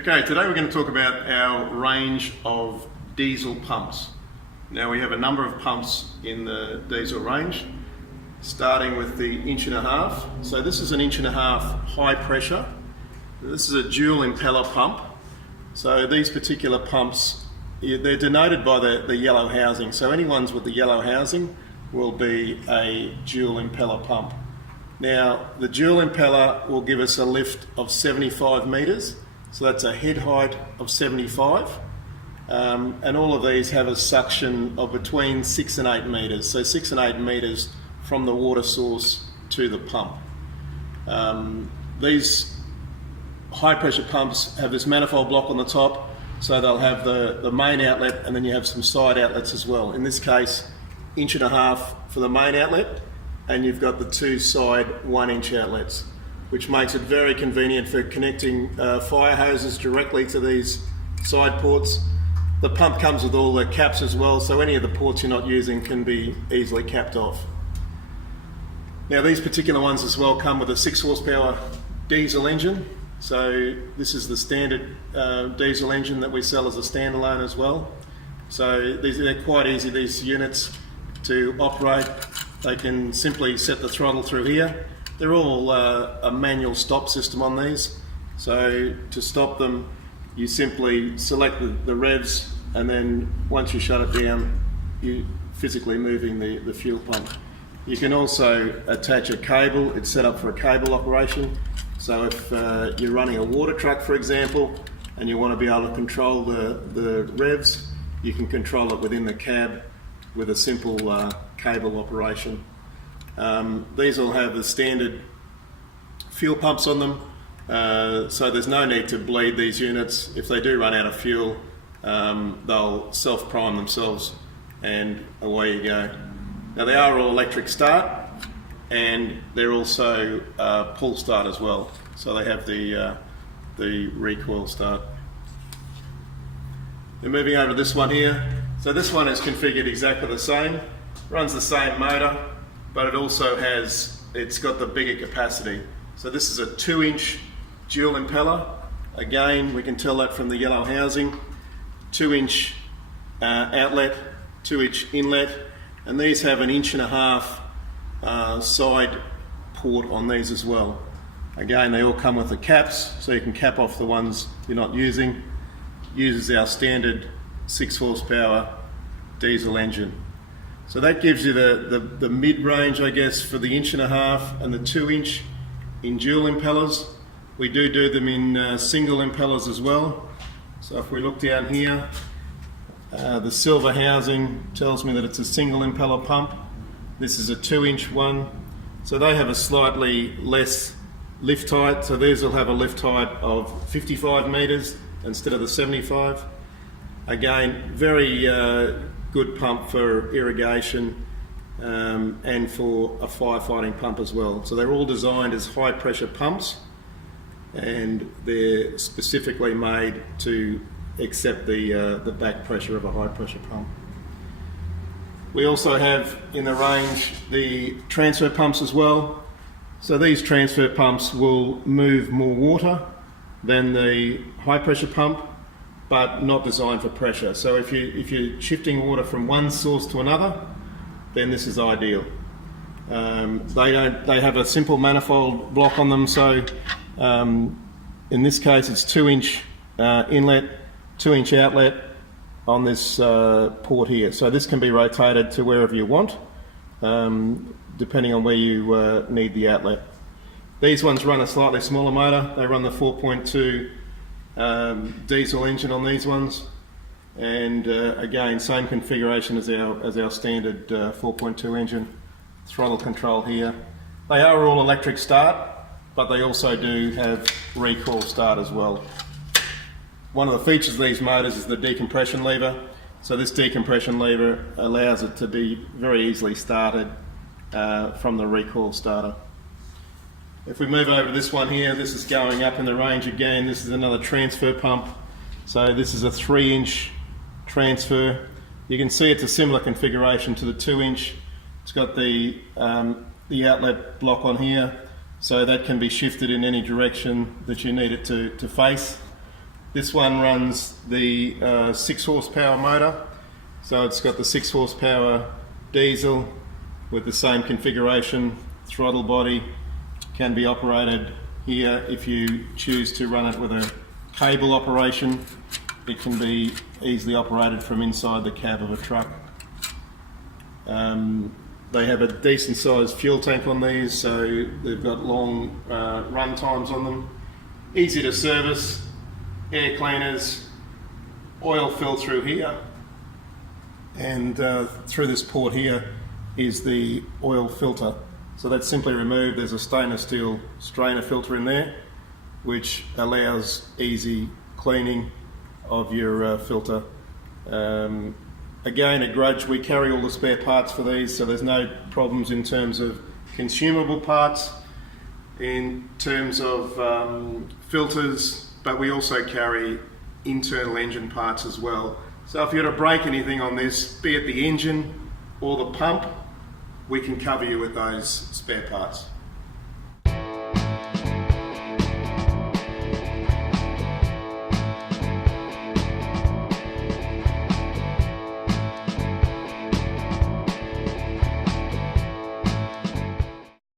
Okay, today we're going to talk about our range of diesel pumps. Now we have a number of pumps in the diesel range, starting with the 1.5 inch. So this is an 1.5 inch high pressure. This is a dual impeller pump. So these particular pumps, they're denoted by the yellow housing. So any ones with the yellow housing will be a dual impeller pump. Now the dual impeller will give us a lift of 75 metres. So that's a head height of 75, and all of these have a suction of between 6 and 8 metres, so 6 and 8 metres from the water source to the pump. These high pressure pumps have this manifold block on the top, so they'll have the main outlet and then you have some side outlets as well. In this case, 1.5 inch for the main outlet, and you've got the two side 1 inch outlets, which makes it very convenient for connecting fire hoses directly to these side ports. The pump comes with all the caps as well, so any of the ports you're not using can be easily capped off. Now these particular ones as well come with a 6 horsepower diesel engine. So this is the standard diesel engine that we sell as a standalone as well. So they're quite easy, these units, to operate. They can simply set the throttle through here. They're all a manual stop system on these. So to stop them, you simply select the revs, and then once you shut it down, you're physically moving the fuel pump. You can also attach a cable. It's set up for a cable operation. So if you're running a water truck, for example, and you want to be able to control the revs, you can control it within the cab with a simple cable operation. These will have the standard fuel pumps on them, so there's no need to bleed these units. If they do run out of fuel, they'll self-prime themselves and away you go. Now they are all electric start, and they're also pull start as well, so they have the recoil start. Then moving over to this one here. So this one is configured exactly the same, runs the same motor, but it also it's got the bigger capacity. So this is a 2 inch dual impeller. Again, we can tell that from the yellow housing. 2 inch outlet, 2 inch inlet, and these have an 1.5 inch side port on these as well. Again, they all come with the caps, so you can cap off the ones you're not using. Uses our standard 6 horsepower diesel engine. So that gives you the mid-range, I guess, for the 1.5 inch and the 2 inch in dual impellers. We do them in single impellers as well. So if we look down here, the silver housing tells me that it's a single impeller pump. This is a 2 inch one. So they have a slightly less lift height. So these will have a lift height of 55 metres instead of the 75. Again, very good pump for irrigation and for a firefighting pump as well. So they're all designed as high pressure pumps, and they're specifically made to accept the back pressure of a high pressure pump. We also have in the range the transfer pumps as well. So these transfer pumps will move more water than the high pressure pump, but not designed for pressure. So if you're shifting water from one source to another, then this is ideal. They have a simple manifold block on them. So in this case, it's 2 inch inlet, 2 inch outlet on this port here. So this can be rotated to wherever you want, depending on where you need the outlet. These ones run a slightly smaller motor. They run the 4.2 diesel engine on these ones, and again, same configuration as our standard 4.2 engine. Throttle control here. They are all electric start, but they also do have recoil start as well. One of the features of these motors is the decompression lever. So this decompression lever allows it to be very easily started from the recoil starter. If we move over to this one here, this is going up in the range again. This is another transfer pump. So this is a 3 inch transfer. You can see it's a similar configuration to the 2 inch. It's got the outlet block on here, so that can be shifted in any direction that you need it to face. This one runs the 6 horsepower motor, so it's got the 6 horsepower diesel with the same configuration, throttle body, can be operated here. If you choose to run it with a cable operation, it can be easily operated from inside the cab of a truck. They have a decent sized fuel tank on these, so they've got long run times on them. Easy to service, air cleaners, oil fill through here, and through this port here is the oil filter. So that's simply removed. There's a stainless steel strainer filter in there, which allows easy cleaning of your filter. Again, at Grudge, we carry all the spare parts for these, so there's no problems in terms of consumable parts, in terms of filters, but we also carry internal engine parts as well. So if you were to break anything on this, be it the engine or the pump, we can cover you with those spare parts.